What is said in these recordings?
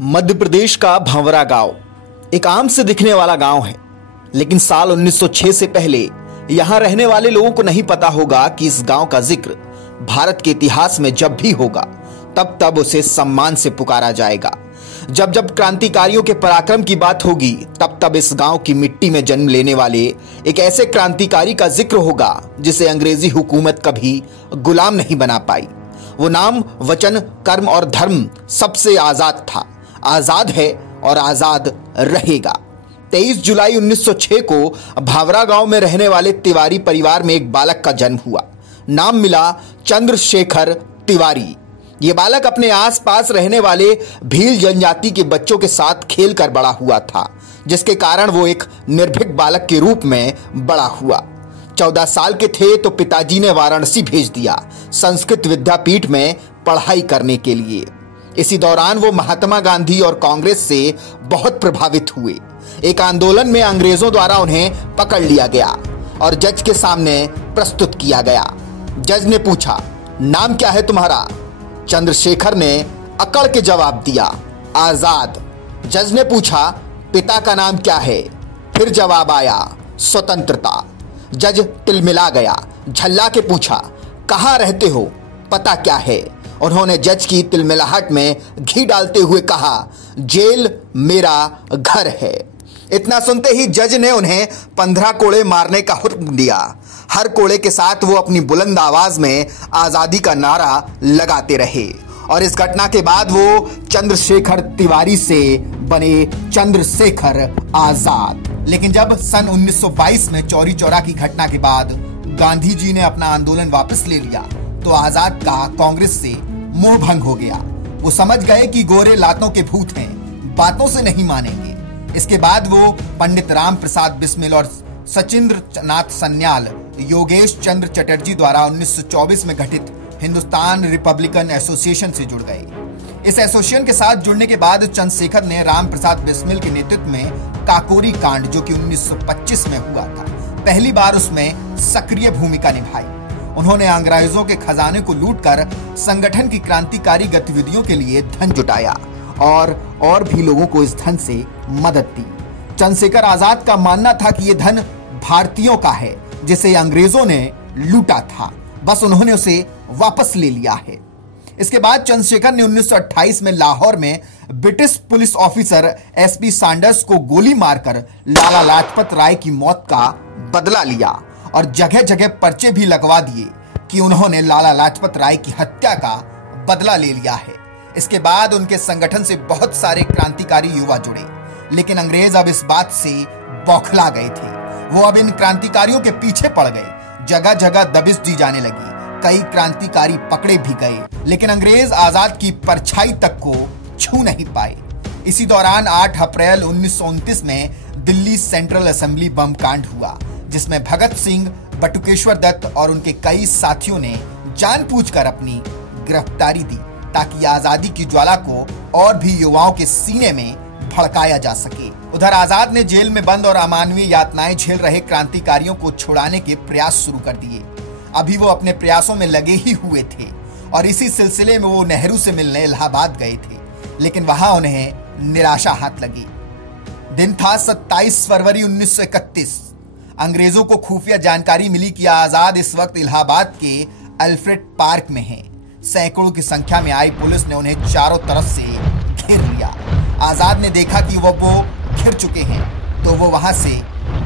मध्य प्रदेश का भंवरा गांव एक आम से दिखने वाला गांव है, लेकिन साल 1906 से पहले यहां रहने वाले लोगों को नहीं पता होगा कि इस गांव का जिक्र भारत के इतिहास में जब भी होगा तब तब उसे सम्मान से पुकारा जाएगा। जब जब क्रांतिकारियों के पराक्रम की बात होगी तब तब इस गांव की मिट्टी में जन्म लेने वाले एक ऐसे क्रांतिकारी का जिक्र होगा जिसे अंग्रेजी हुकूमत कभी गुलाम नहीं बना पाई। वो नाम, वचन, कर्म और धर्म सबसे आजाद था, आजाद है और आजाद रहेगा। 23 जुलाई 1906 को भावरा गांव में रहने वाले तिवारी परिवार में एक बालक का जन्म हुआ। नाम मिला चंद्रशेखर तिवारी। ये बालक अपने आसपास रहने वाले भील जनजाति के बच्चों के साथ खेलकर बड़ा हुआ था, जिसके कारण वो एक निर्भीक बालक के रूप में बड़ा हुआ। 14 साल के थे तो पिताजी ने वाराणसी भेज दिया संस्कृत विद्यापीठ में पढ़ाई करने के लिए। इसी दौरान वो महात्मा गांधी और कांग्रेस से बहुत प्रभावित हुए। एक आंदोलन में अंग्रेजों द्वारा उन्हें पकड़ लिया गया और जज के सामने प्रस्तुत किया गया। जज ने पूछा, नाम क्या है तुम्हारा? चंद्रशेखर ने अकड़ के जवाब दिया, आजाद। जज ने पूछा, पिता का नाम क्या है? फिर जवाब आया, स्वतंत्रता। जज तिलमिला गया, झल्ला के पूछा, कहाँ रहते हो? पता क्या है? उन्होंने जज की तिलमिलाहट में घी डालते हुए कहा, जेल मेरा घर है। इतना सुनते ही जज ने उन्हें 15 कोड़े मारने का हुक्म दिया। हर कोड़े के साथ वो अपनी बुलंद आवाज में आजादी का नारा लगाते रहे और इस घटना के बाद वो चंद्रशेखर तिवारी से बने चंद्रशेखर आजाद। लेकिन जब सन 1922 में चौरी चौरा की घटना के बाद गांधी जी ने अपना आंदोलन वापस ले लिया तो आजाद का कांग्रेस से मोह भंग हो गया। वो समझ गए कि गोरे लातों के भूत हैं, बातों से नहीं मानेंगे। इसके बाद वो पंडित राम प्रसाद बिस्मिल और सचिंद्र नाथ सन्याल, योगेश चंद्र चटर्जी द्वारा 1924 में गठित हिंदुस्तान रिपब्लिकन एसोसिएशन से जुड़ गए। इस एसोसिएशन के साथ जुड़ने के बाद चंद्रशेखर ने राम प्रसाद बिस्मिल के नेतृत्व में काकोरी कांड, जो कि 1925 में हुआ था, पहली बार उसमें सक्रिय भूमिका निभाई। उन्होंने अंग्रेजों के खजाने को लूटकर संगठन की क्रांतिकारी गतिविधियों के लिए धन जुटाया और भी लोगों को इस धन से मदद दी। चंद्रशेखर आजाद का मानना था कि यह धन भारतीयों का है जिसे अंग्रेजों ने लूटा था, बस उन्होंने उसे वापस ले लिया है। इसके बाद चंद्रशेखर ने 1928 में लाहौर में British police officer SP Sanders को गोली मारकर लाला लाजपत राय की मौत का बदला लिया और जगह जगह पर्चे भी लगवा दिए कि उन्होंने लाला लाजपत राय की हत्या का बदला ले लिया है। इसके बाद उनके संगठन से बहुत सारे क्रांतिकारी युवा जुड़े, लेकिन अंग्रेज अब इस बात से बौखला गए थे। वो अब इन क्रांतिकारियों के पीछे पड़ गए। जगह जगह दबिश दी जाने लगी, कई क्रांतिकारी पकड़े भी गए, लेकिन अंग्रेज आजाद की परछाई तक को छू नहीं पाए। इसी दौरान 8 अप्रैल 1929 में दिल्ली सेंट्रल असेंबली बम कांड हुआ, जिसमें भगत सिंह, बटुकेश्वर दत्त और उनके कई साथियों ने जानबूझकर अपनी गिरफ्तारी दी ताकि आजादी की ज्वाला को और भी युवाओं के सीने में भड़काया जा सके। उधर आजाद ने जेल में बंद और अमानवीय यातनाएं झेल रहे क्रांतिकारियों को छुड़ाने के प्रयास शुरू कर दिए। अभी वो अपने प्रयासों में लगे ही हुए थे और इसी सिलसिले में वो नेहरू से मिलने इलाहाबाद गए थे, लेकिन वहां उन्हें निराशा हाथ लगी। दिन था 27 फरवरी 1931। अंग्रेजों को खुफिया जानकारी मिली कि आजाद इस वक्त इलाहाबाद के अल्फ्रेड पार्क में हैं। सैकड़ों की संख्या में आई पुलिस ने उन्हें चारों तरफ से घेर लिया। आजाद ने देखा कि वो घिर चुके हैं तो वो वहां से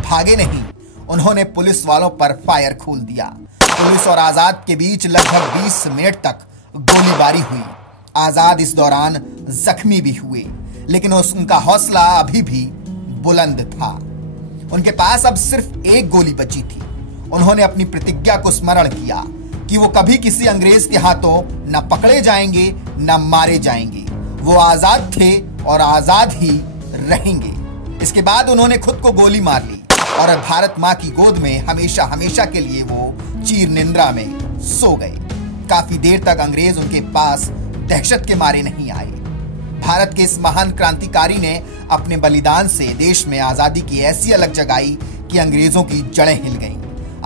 भागे नहीं, उन्होंने पुलिस वालों पर फायर खोल दिया। पुलिस और आजाद के बीच लगभग 20 मिनट तक गोलीबारी हुई। आजाद इस दौरान जख्मी भी हुए, लेकिन उनका हौसला अभी भी बुलंद था। उनके पास अब सिर्फ एक गोली बची थी। उन्होंने अपनी प्रतिज्ञा को स्मरण किया कि वो कभी किसी अंग्रेज के हाथों न पकड़े जाएंगे न मारे जाएंगे। वो आजाद थे और आजाद ही रहेंगे। इसके बाद उन्होंने खुद को गोली मार ली और भारत मां की गोद में हमेशा हमेशा के लिए वो चीर निंद्रा में सो गए। काफी देर तक अंग्रेज उनके पास दहशत के मारे नहीं आए। भारत के इस महान क्रांतिकारी ने अपने बलिदान से देश में आजादी की ऐसी अलग जगाई कि अंग्रेजों की जड़ें हिल गईं।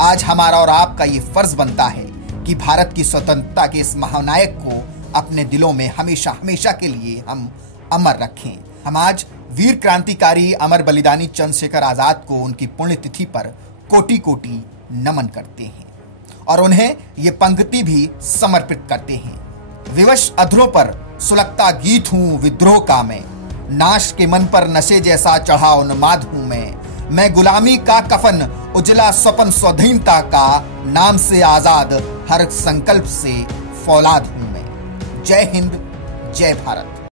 आज हमारा और आपका ये फर्ज बनता है कि भारत की स्वतंत्रता के इस महानायक को अपने दिलों में हमेशा हमेशा के लिए हम अमर रखें। हम आज वीर क्रांतिकारी अमर बलिदानी चंद्रशेखर आजाद को उनकी पुण्यतिथि पर कोटि कोटि नमन करते हैं और उन्हें ये पंक्ति भी समर्पित करते हैं। विवश अधरों पर सुलगता गीत हूं विद्रोह का नाश के मन पर नशे जैसा चढ़ा उन्माद हूं मैं गुलामी का कफन उजला स्वपन स्वाधीनता का नाम से आजाद हर संकल्प से फौलाद हूं मैं। जय हिंद, जय भारत।